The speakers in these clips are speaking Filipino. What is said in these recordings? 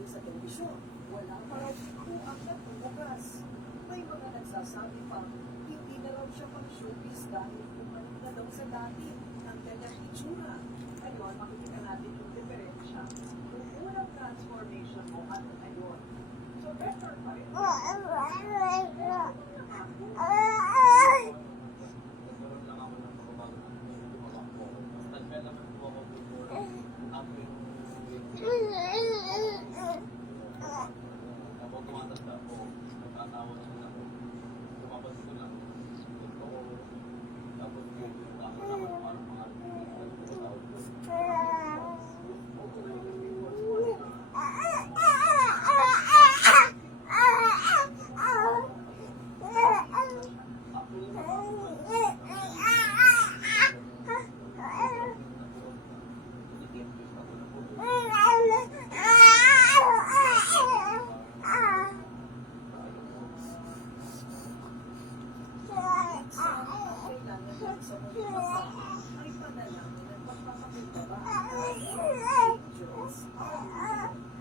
nangyari sa telebisyon. Wala pa raw kung akyat o bukas. May mga nagsasabi pa, hindi na raw siya pang-showbiz dahil bumalik na daw sa dati ng kanyang itsura. Ngayon, makikita natin yung diferensya. Yung unang transformation mo at ngayon. So, better pa rin. Ay panalangin at pagpapakita Diyos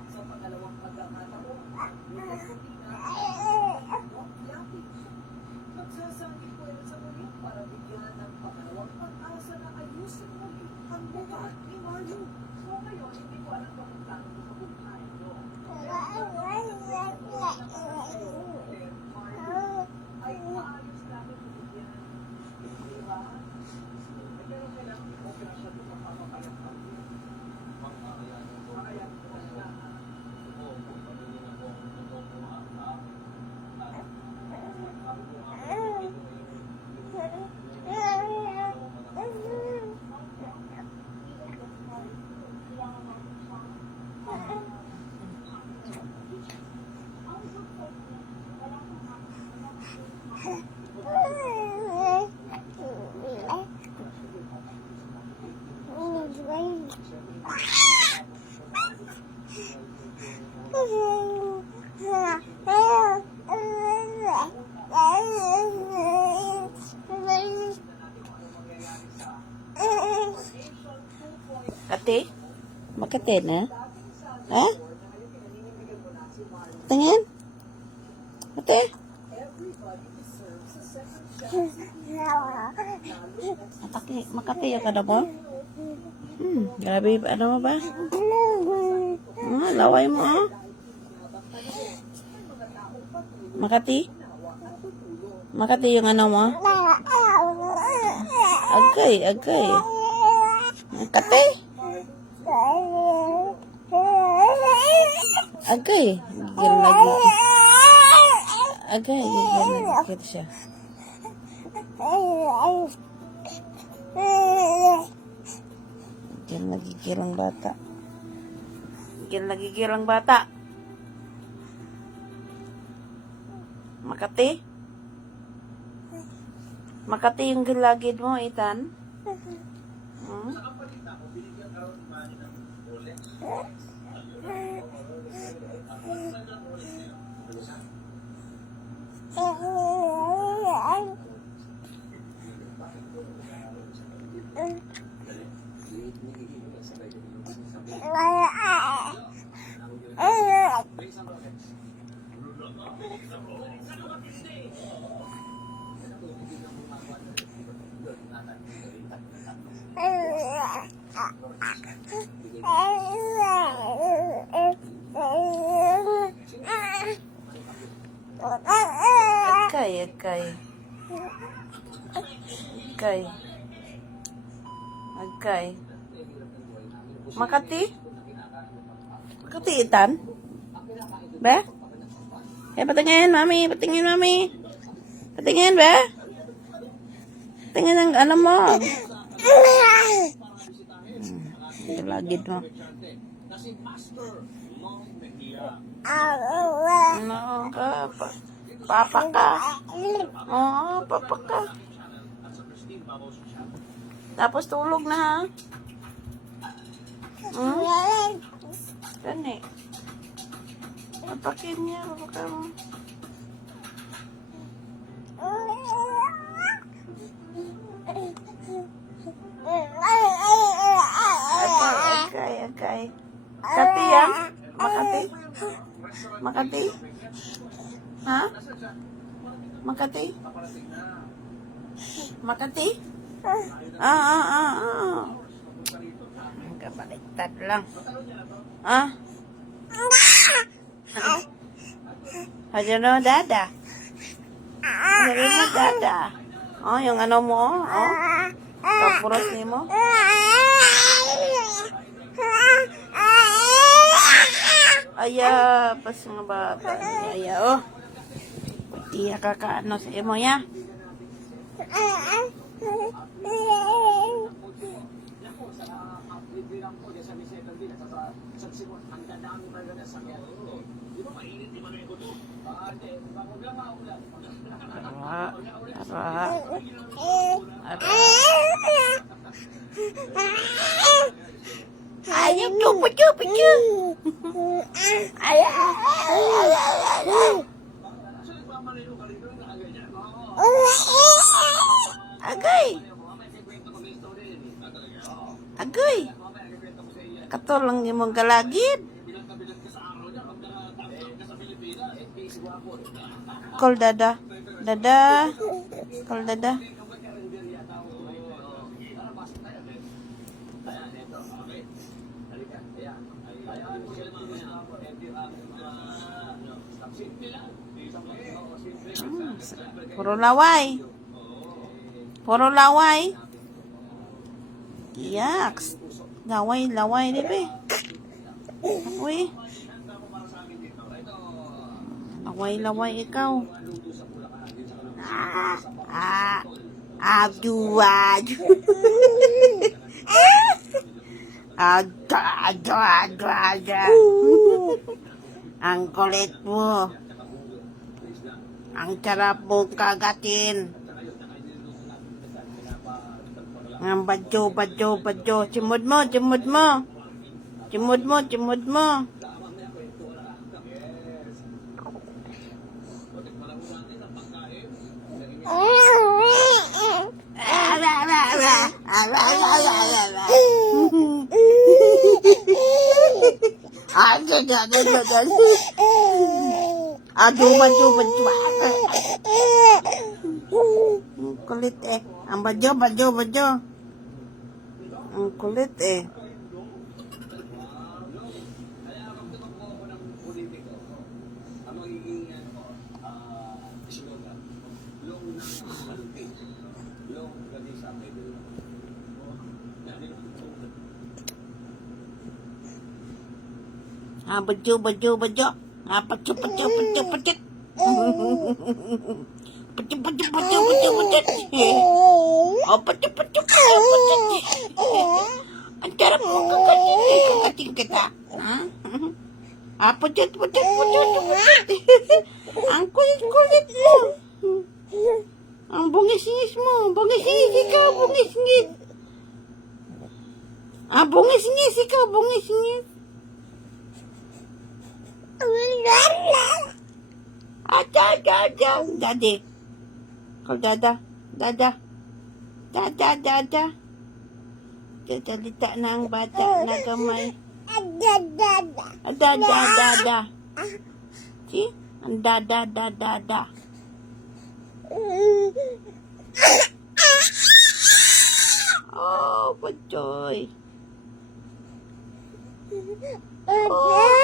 sa pangalawang pagkakataon. Magsasangin po sa muli para bigyan ng pangalawang pag-asa na ayusin muli ang buka ni Mario. So ngayon, hindi ko alam kung plano ko mabuhay. Mario ay maayos namin bigyan. Diba? Pero kailangan i-opera siya doon ang papapayang kami. Makayang ko na Ate, Makati na? Ha? Tingin? Ate? Makati ka na mo? Grabe, ano mo ba? Laway mo, ha? Makati? Makati yung ano mo? Agay. Makati? Agay. Gigil lagi siya. Gigil ang bata. Makati? Makati yung gilagid mo, Ethan? Agay. Makati? Makati, Ethan? Ba? Patingin, mami. Patingin, ba? Patingin ang ano mo. Lagid mo. No, papa ka. Oo, papa ka. Tapos tulog na, ha? Gani. Papakin niya, papakan mo. Okay. Kati yan? Makati? Makati? Ha? Makati? Makati? Kabaliktad lang. Ayan o, dada. Ayan o, dada. Oh, yung ano mo, oh. Kapuros ni mo. Aya, pas nga bata niya, aya, oh. Iya kakaano sa imo, ya. Ayup, cup, cup, cup. Agay. Agay. Katulang imong galagid. Call dada. Dada. Call dada. Puro laway. Puro laway. Yaks. Laway, laway, di ba? Uy. Laway, laway ikaw. Adu. Ang kulit mo. Ang sarap mong kagatin. Ang badyo. Cimod mo. Cimod mo. Badyo. Kulit eh. Ang badyo. Ang kulit eh. Badyo. Patyo. Oh, patyo. Ang sarap mo kakating kita. Patyo. Ang kulit mo. Ang bungis-ngis mo. Bungis-ngis ikaw. Bungis-ngis ikaw. Daddy. Call dada. Dadalita na ang bata na gamay. Dada. See? Ang dada. Oh, Pachoy. Oh.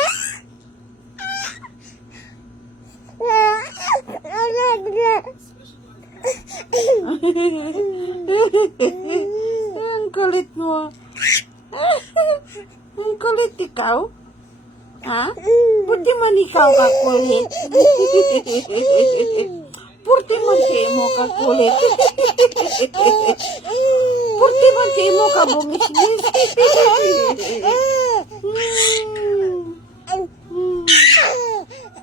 Ang kulit mo. Ang kulit ikaw? Ha? Buti man ikaw kakulit. Buti man kayo mo kakulit. Buti man kayo mo kabungis-ngis.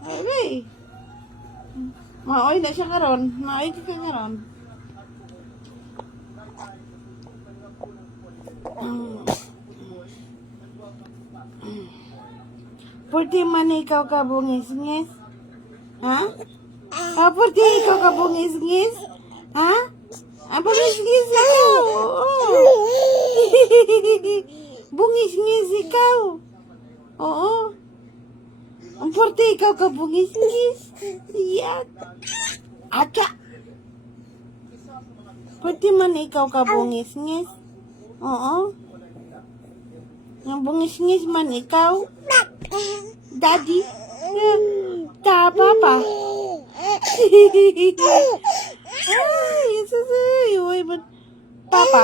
Ay, maoy na siya karon. Pwede man ikaw ka bungis-ngis? Ha? Pwede ikaw ka bungis-ngis? Ha? Bungis-ngis ikaw? Oo. Bungis-ngis ikaw? Oo. Porte, ikaw ka bungis-ngis. Yan. Acha. Porte man ikaw ka bungis-ngis. Oo. Ang bungis-ngis man ikaw. Daddy. Ta, papa. Ay, Jesus. Uy, papa.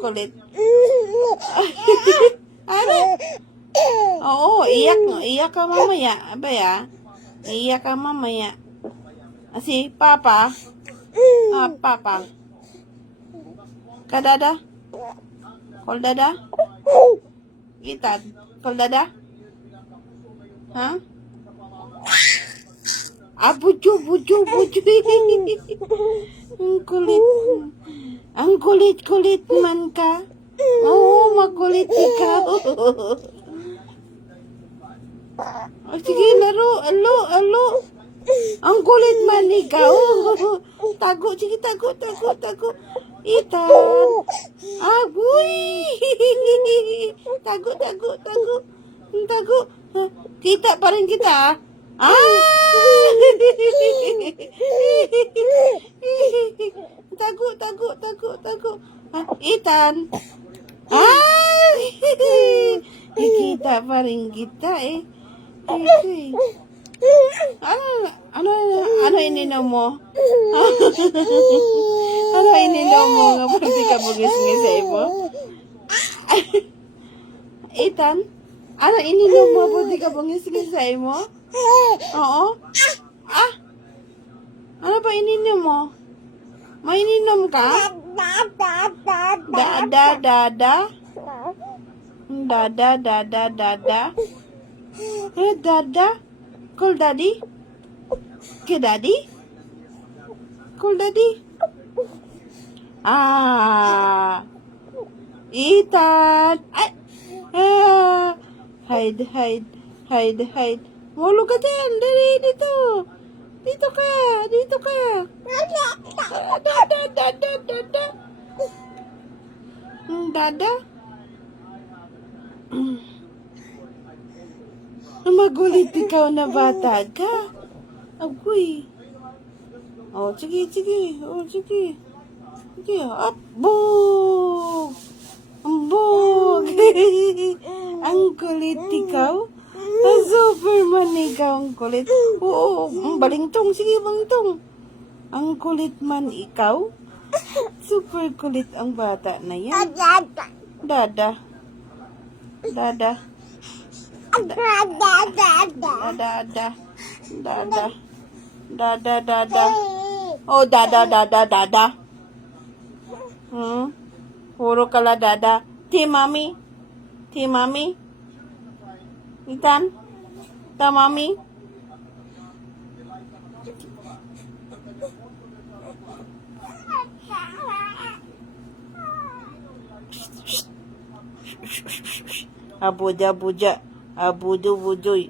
Kulit. Ano? Oo, iyak ka mamaya. Abaya, iyak ka mamaya. Si papa. Papa. Kadada? Kol dada? Itan? Kol dada? Ha? Bujo. Ang kulit man ka. Oo, makulit ikaw. Sige, laro. Alo. Ang kulit man ikaw. Tago. Itan. Agoy. Tago. Kita pa rin kita. Tago. Itan. Kita pa rin kita eh. Ano ininom mo? Ano ininom mo nga pwede ka bugis-ngis sa ibo? Itan? Ano ininom mo pwede ka bugis-ngis sa ibo? Oo? Ano ba ininom mo? May ininom ka? Dada. Dada? Call daddy? Okay, daddy? Call daddy? Ethan! Hide. Mulu ka dyan. Dali, dito. Dito ka. Dada? Magulit ikaw na bata ka. Agoy. Sige. Sige, bug. Ang kulit ikaw. Superman ikaw ang kulit. Oo, balingtong. Sige, balingtong. Ang kulit man ikaw. Super kulit ang bata na yan. Dada. Oh, dada. Puro kala dada. Ti mami. Itan? Ta mami? Abuja. Abudu-budoy.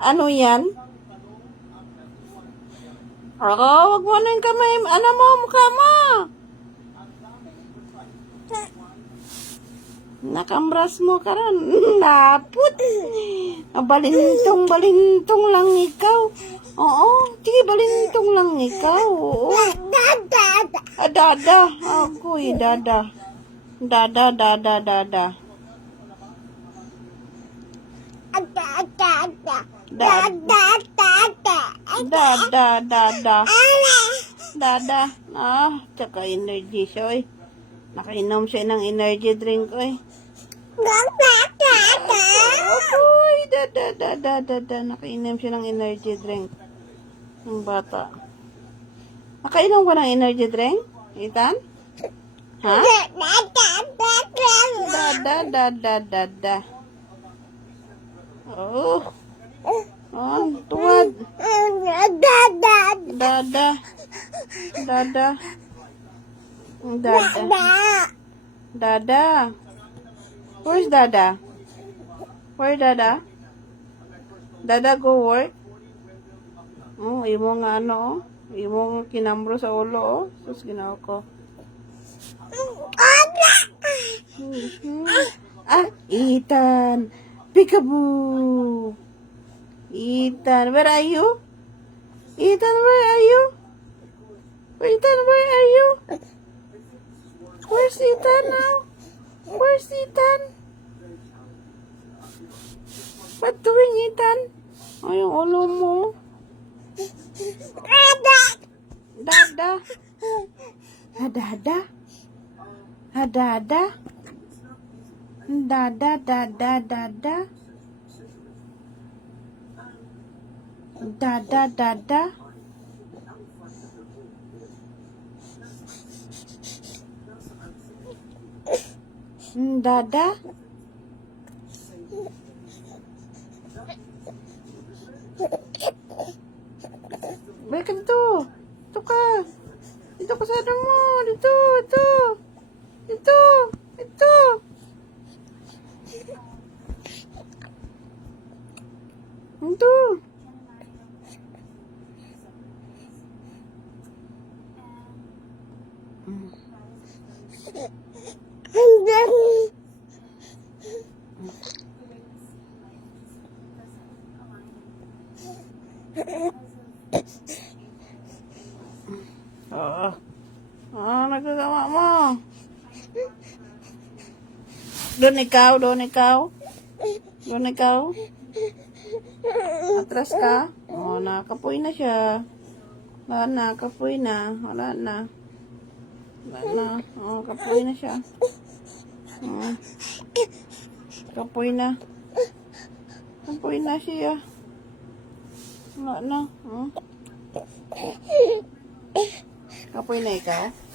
Ano yan? Wag mo na yung kamay. Ano mo, mukha mo? Nakambras mo ka rin. Lapot. Balintong lang ikaw. Oo. Sige, balintong lang ikaw. Oo. Dada. Agoy, dada. Dada. Tsaka energy siya, oy. Nakainom siya ng energy drink, oy. Oy, dada. Nakainom siya ng energy drink. Ang bata. Nakainom ka ng energy drink? Ethan? Ha? Dada. Oh. Tuwad. Dada. Dada. Dada. Dada. Where's Dada? Where Dada? Dada go work? Oh, imo nga ano, oh. Imo kinambro sa ulo, oh. Sus, ginawa ko. Mhm. Ah, Ethan. Peekaboo. Ethan, where are you? Ethan, where are you? Ethan, where are you? Where's Ethan now? Where's Ethan? What doing, Ethan? Ay, yung ulo mo. Dada. Dada. Dada. Dada, dada, dada. Dada, dada. Dada. Balik ka dito. Dito ka. Dito ka sa ano mo. Dito, dito. Dito, dito. Dito. Oo. Nagagawa mo. Doon ikaw, doon ikaw. Doon ikaw. Atras ka. Nakapoy na siya. Wala na, kapoy na. Wala na. Wala na. Kapoy na siya. Kapoy na. Kapoy na siya. Wala na. Kapoy na ikaw.